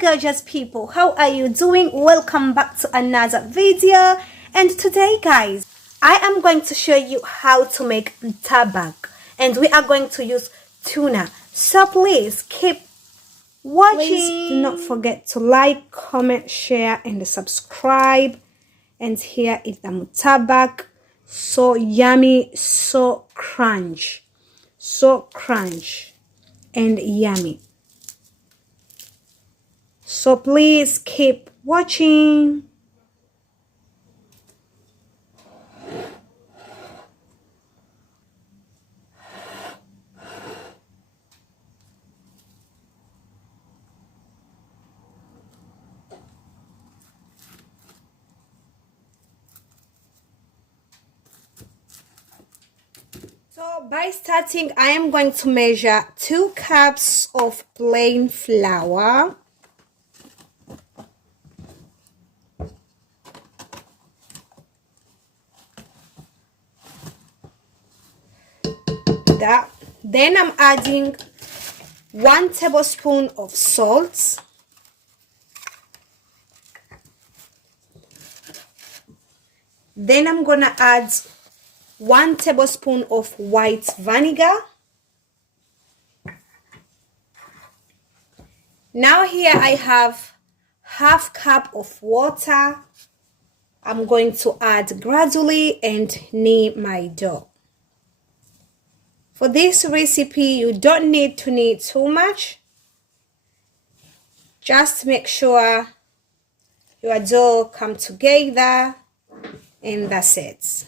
gorgeous people, how are you doing? Welcome back to another video. And today guys, I am going to show you how to make mtabak, and we are going to use tuna. So please keep watching. Please do not forget to like, comment, share and subscribe. And here is the mtabak. So yummy, so crunch and yummy. So please keep watching. So by starting, I am going to measure 2 cups of plain flour. Then I'm adding 1 tablespoon of salt. Then I'm gonna add 1 tablespoon of white vinegar. Now here I have ½ cup of water. I'm going to add gradually and knead my dough. For this recipe, you don't need to knead too much. Just make sure your dough come together, and that's it.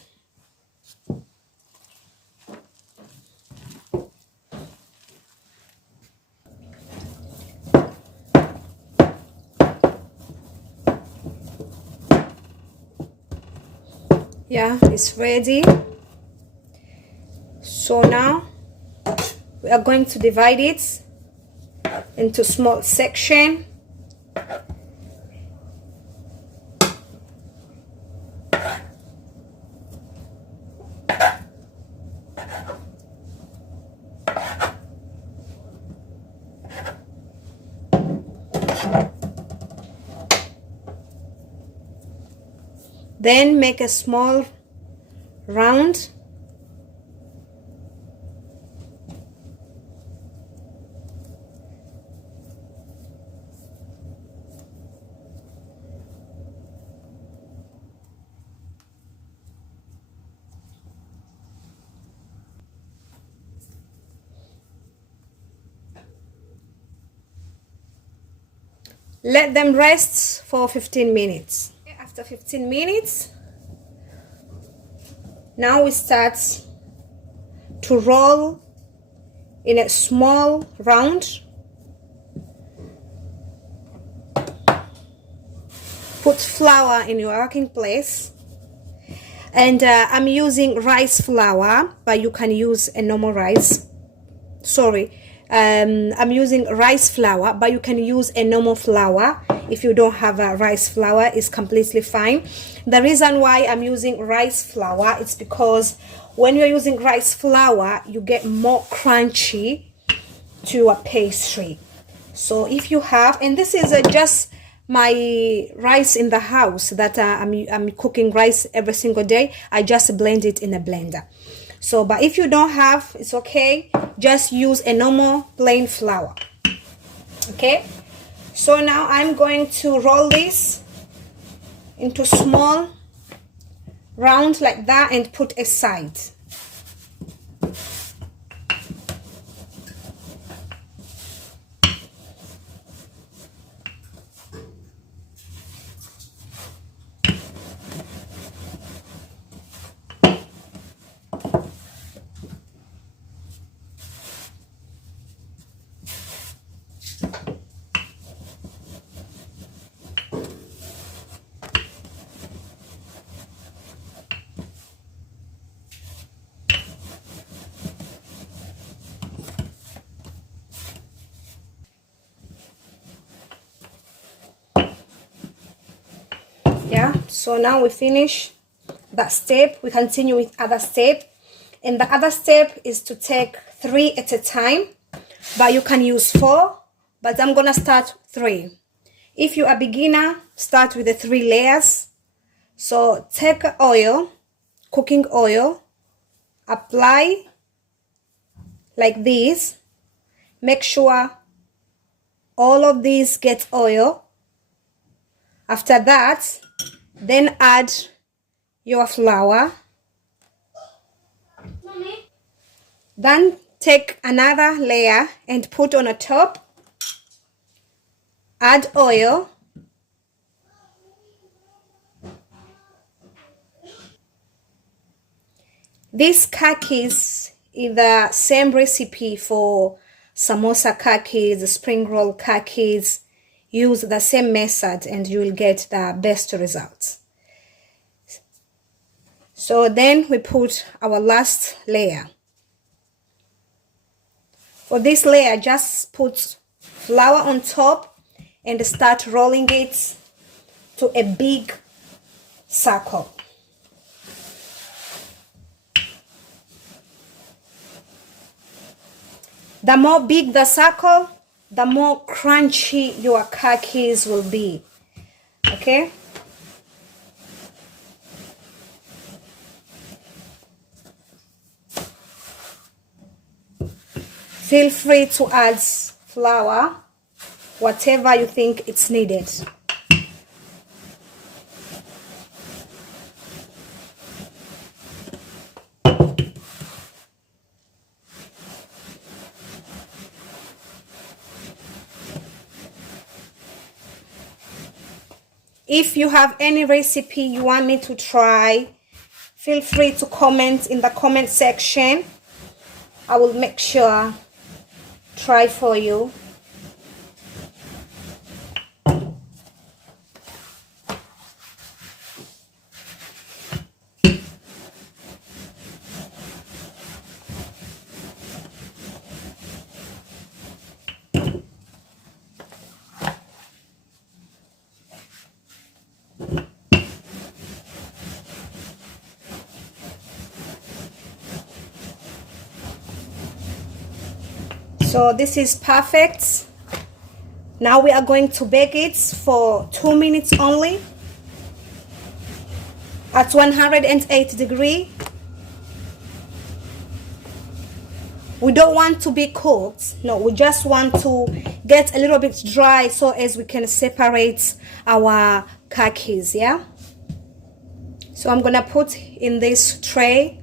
Yeah, it's ready. So now we are going to divide it into small sections. Then make a small round. Let them rest for 15 minutes. After 15 minutes, now we start to roll in a small round. Put flour in your working place, and I'm using rice flour, but you can use a normal rice. I'm using rice flour, but you can use a normal flour. If you don't have a rice flour, it's completely fine. The reason why I'm using rice flour is because when you're using rice flour, you get more crunchy to a pastry. So if you have, and this is just my rice in the house that I'm cooking rice every single day, I just blend it in a blender. So but if you don't have, it's okay, just use a normal plain flour. Okay, so now I'm going to roll this into small round like that and put aside. Yeah, so now we finish that step. We continue with other step, and the other step is to take 3 at a time, but you can use 4, but I'm gonna start 3. If you're a beginner, start with the 3 layers. So take oil, cooking oil, apply like this. Make sure all of these get oil. After that, then add your flour. Then take another layer and put on the top. Add oil. These cookies is the same recipe for samosa cookies, spring roll cookies. Use the same method and you will get the best results. So then we put our last layer. For this layer, just put flour on top and start rolling it to a big circle. The more big the circle, the more crunchy your cookies will be. Okay? Feel free to add flour, whatever you think it's needed. If you have any recipe you want me to try, feel free to comment in the comment section. I will make sure try for you. So this is perfect. Now we are going to bake it for 2 minutes only at 108 degrees. We don't want to be cooked. No, we just want to get a little bit dry so as we can separate our cookies, yeah? So I'm gonna put in this tray.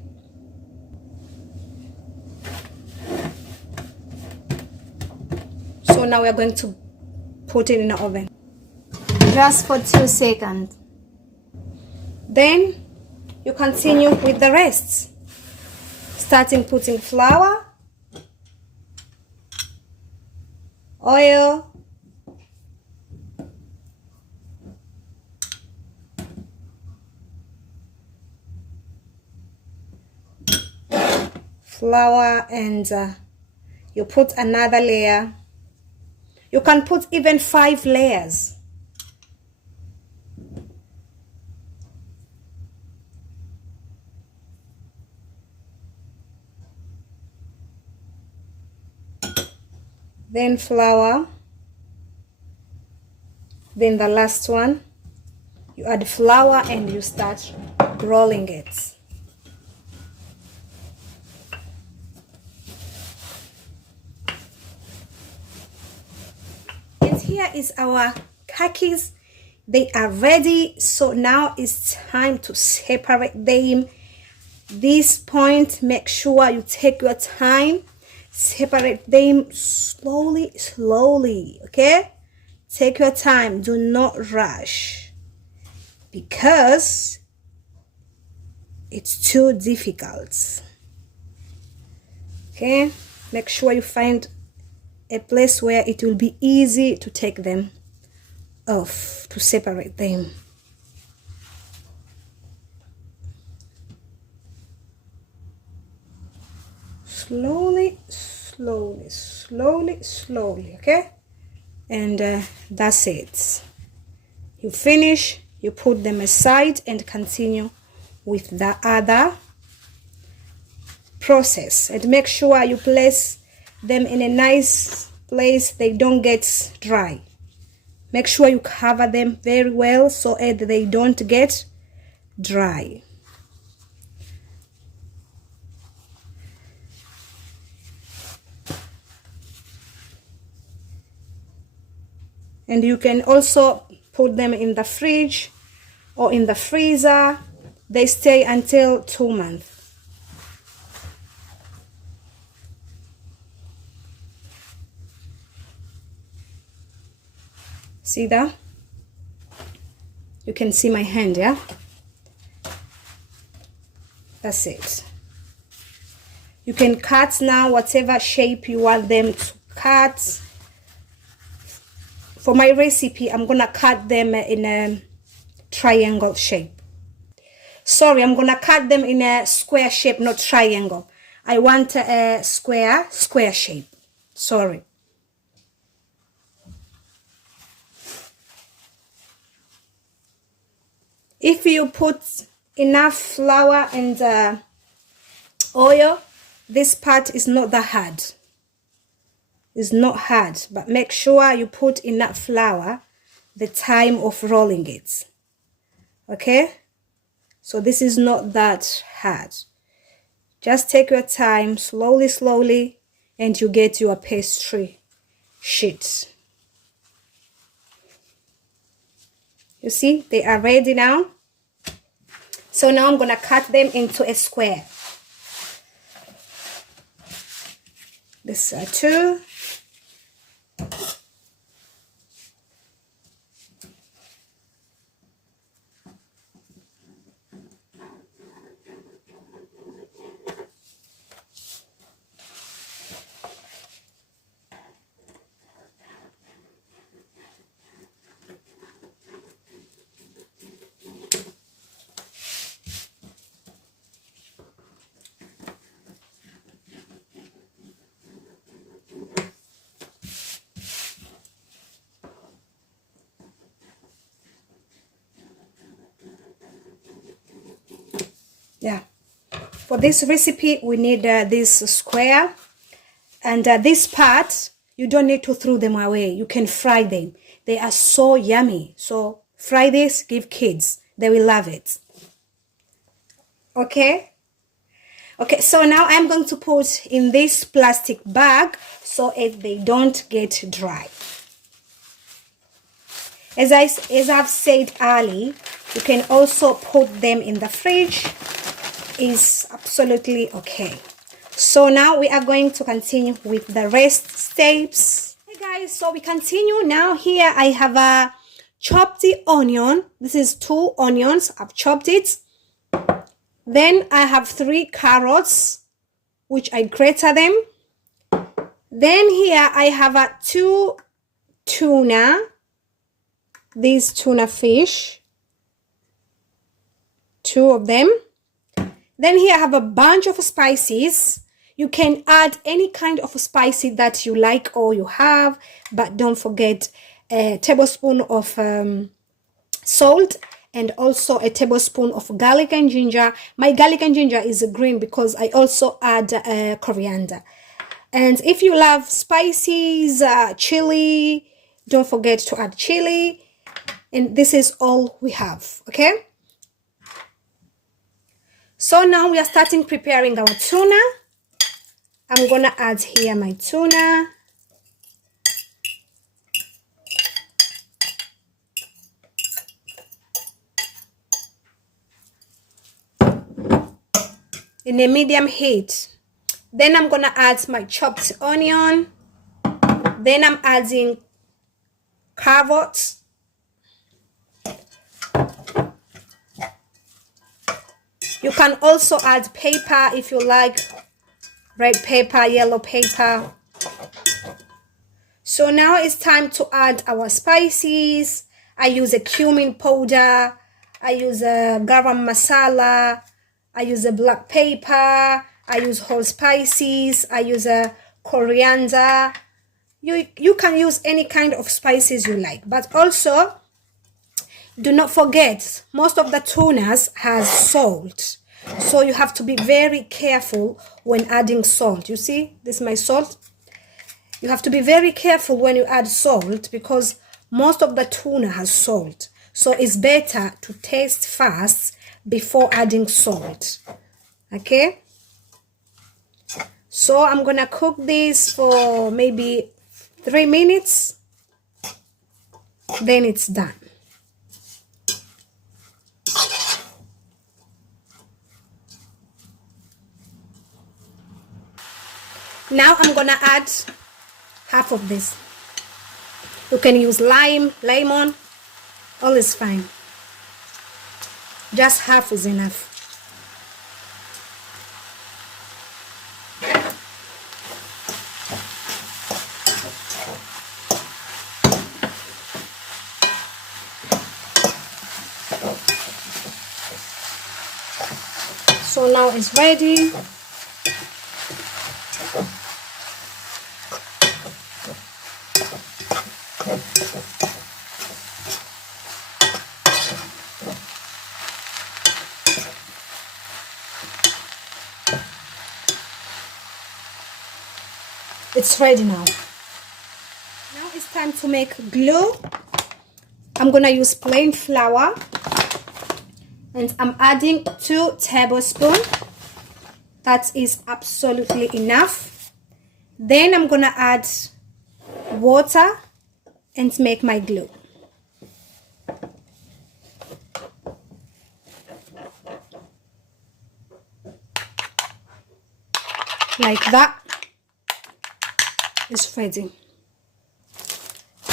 So now we are going to put it in the oven just for 2 seconds. Then you continue with the rest, starting putting flour, oil, flour, and you put another layer. You can put even 5 layers. Then flour. Then the last one. You add flour and you start rolling it. Here is our cookies. They are ready. So now it's time to separate them. This point, make sure you take your time. Separate them slowly, okay? Take your time. Do not rush because it's too difficult. Okay? Make sure you find a place where it will be easy to take them off, to separate them. Slowly, okay? And that's it. You finish, you put them aside and continue with the other process. And make sure you place them in a nice place, they don't get dry. Make sure you cover them very well so that they don't get dry. And you can also put them in the fridge or in the freezer. They stay until 2 months. See that? You can see my hand, yeah? That's it. You can cut now whatever shape you want them to cut. For my recipe, I'm gonna cut them in a triangle shape. Sorry, I'm gonna cut them in a square shape, not triangle. I want a square shape. Sorry. If you put enough flour and oil, this part is not that hard. It's not hard, but make sure you put enough flour the time of rolling it. Okay? So this is not that hard. Just take your time, slowly, and you get your pastry sheet. You see, they are ready now. So now I'm gonna cut them into a square. These are 2. Yeah, for this recipe we need this square, and this part you don't need to throw them away. You can fry them. They are so yummy. So fry this, give kids, they will love it. Okay, so now I'm going to put in this plastic bag so they don't get dry. As I've said earlier, you can also put them in the fridge. Is absolutely okay. So now we are going to continue with the rest steps. Hey guys, so we continue now. Here I have a chopped onion. This is 2 onions. I've chopped it. Then I have 3 carrots, which I grated them. Then here I have a 2 tuna. These tuna fish, 2 of them. Then here I have a bunch of spices. You can add any kind of spicy that you like or you have, but don't forget a tablespoon of salt and also a tablespoon of garlic and ginger. My garlic and ginger is green because I also add coriander. And if you love spices, chili, don't forget to add chili. And this is all we have, okay? So now we are starting preparing our tuna. I'm gonna add here my tuna. In a medium heat. Then I'm gonna add my chopped onion. Then I'm adding carrots. You can also add pepper if you like, red pepper, yellow pepper. So now it's time to add our spices. I use a cumin powder, I use a garam masala, I use a black pepper, I use whole spices, I use a coriander. You can use any kind of spices you like, but also do not forget, most of the tunas has salt. So you have to be very careful when adding salt. You see, this is my salt. You have to be very careful when you add salt because most of the tuna has salt, so it's better to taste first before adding salt. Okay, so I'm gonna cook this for maybe 3 minutes, then it's done. Now I'm gonna add half of this. You can use lemon, all is fine. Just half is enough. So now it's ready. It's ready now. Now it's time to make glue. I'm gonna use plain flour, and I'm adding 2 tablespoons. That is absolutely enough. Then I'm gonna add water and make my glue. Like that. It's ready.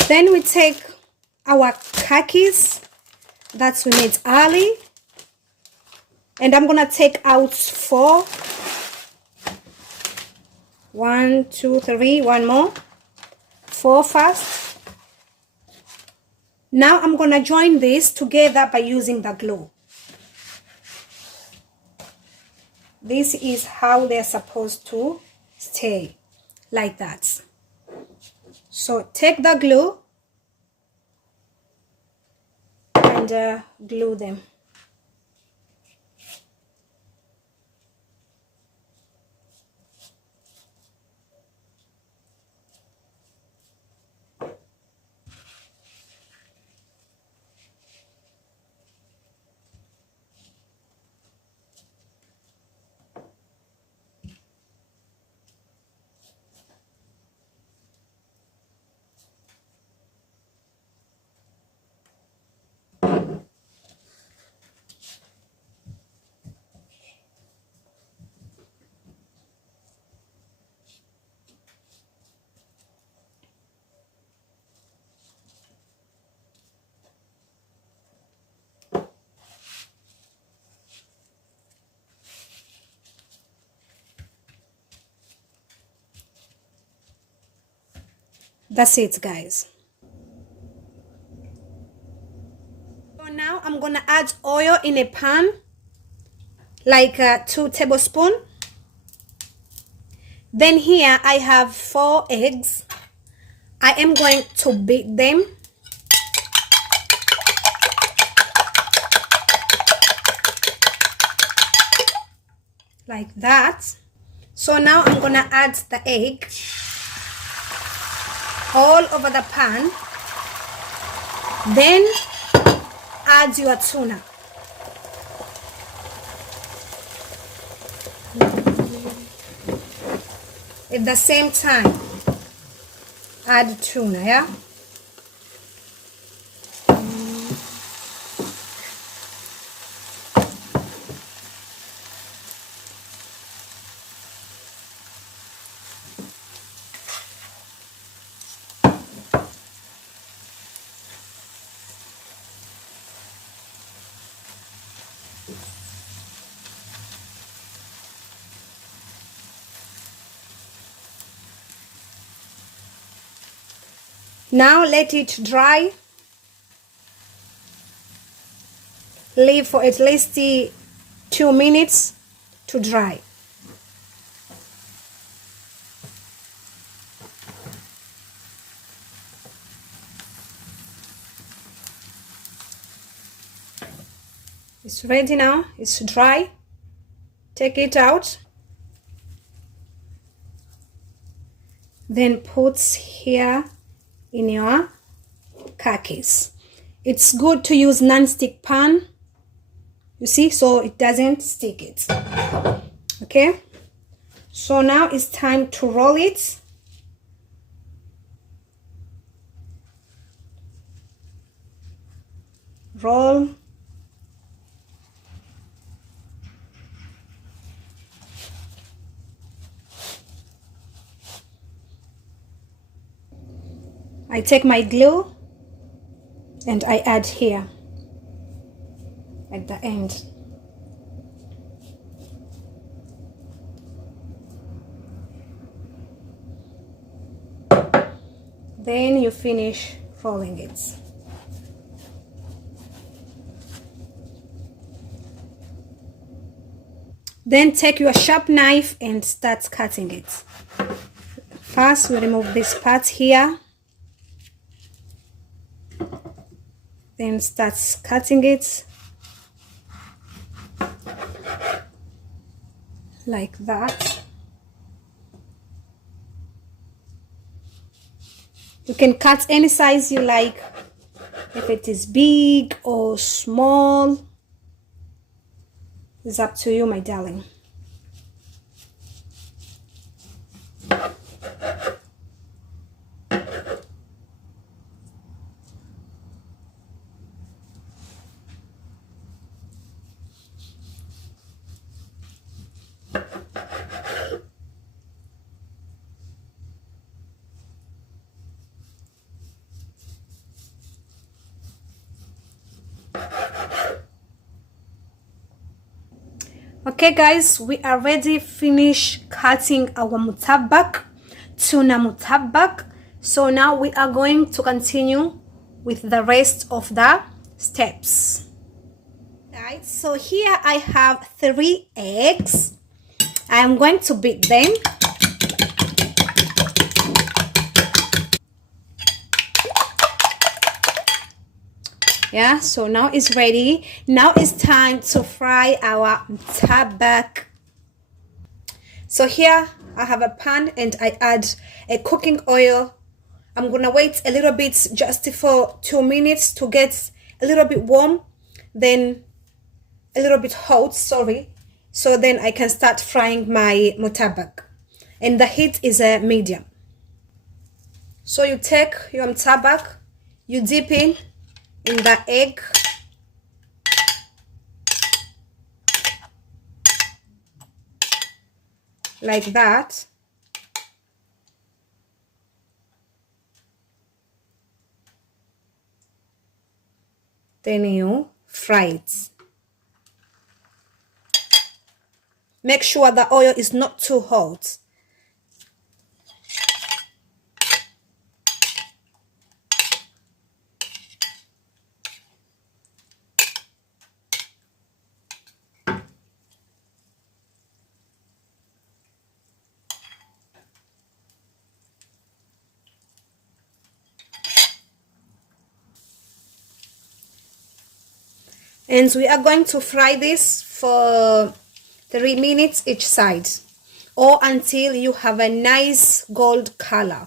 Then we take our cookies that we made early, and I'm gonna take out 4. 1, 2, 3, one more. 4 first. Now I'm gonna join this together by using the glue. This is how they're supposed to stay, like that. So take the glue and glue them. That's it, guys. So now I'm gonna add oil in a pan, like 2 tablespoons. Then here I have 4 eggs. I am going to beat them. Like that. So now I'm gonna add the egg all over the pan. Then add your tuna. At the same time, add tuna, yeah? Now let it dry. Leave for at least 2 minutes to dry. It's ready now. It's dry. Take it out. Then put here in your cookies. It's good to use non-stick pan, you see, so it doesn't stick it. Okay, so now it's time to roll it. Roll. I take my glue and I add here at the end. Then you finish rolling it. Then take your sharp knife and start cutting it. First, we remove this part here. Then start cutting it like that. You can cut any size you like, if it is big or small. It's up to you, my darling. Okay guys, we are ready, finish cutting our mutabac, tuna mutabac. So now we are going to continue with the rest of the steps. Right, so here I have 3 eggs. I am going to beat them. Yeah, so now it's ready. Now it's time to fry our mtabak. So here I have a pan and I add a cooking oil. I'm gonna wait a little bit, just for 2 minutes, to get a little bit warm, then a little bit hot, sorry. So then I can start frying my mtabak. And the heat is a medium. So you take your mtabak, you dip in the egg, like that. Then you fry it. Make sure the oil is not too hot. And we are going to fry this for 3 minutes each side, or until you have a nice gold color.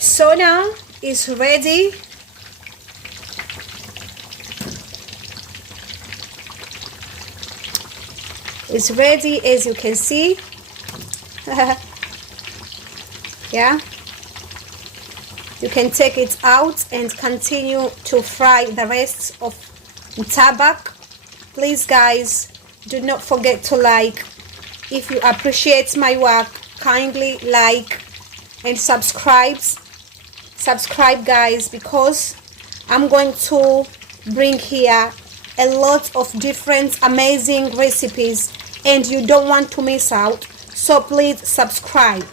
So now it's ready. It's ready, as you can see. Yeah, you can take it out and continue to fry the rest of mtabak. Please guys, do not forget to like. If you appreciate my work, kindly like and subscribe guys, because I'm going to bring here a lot of different amazing recipes and you don't want to miss out, so please subscribe.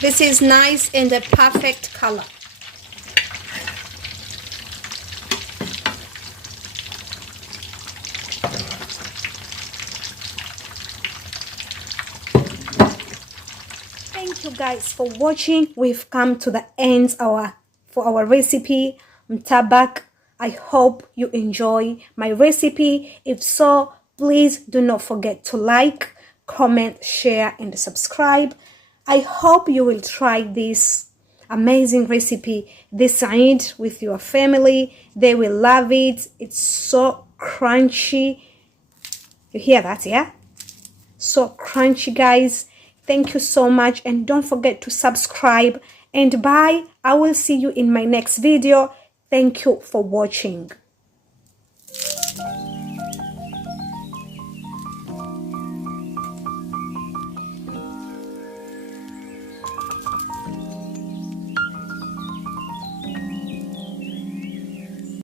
This is nice and a perfect color. Thank you guys for watching. We've come to the end for our recipe Mtabak. I hope you enjoy my recipe. If so, please do not forget to like, comment, share and subscribe. I hope you will try this amazing recipe this Eid with your family. They will love it. It's so crunchy. You hear that, yeah? So crunchy, guys. Thank you so much, and don't forget to subscribe, and bye. I will see you in my next video. Thank you for watching.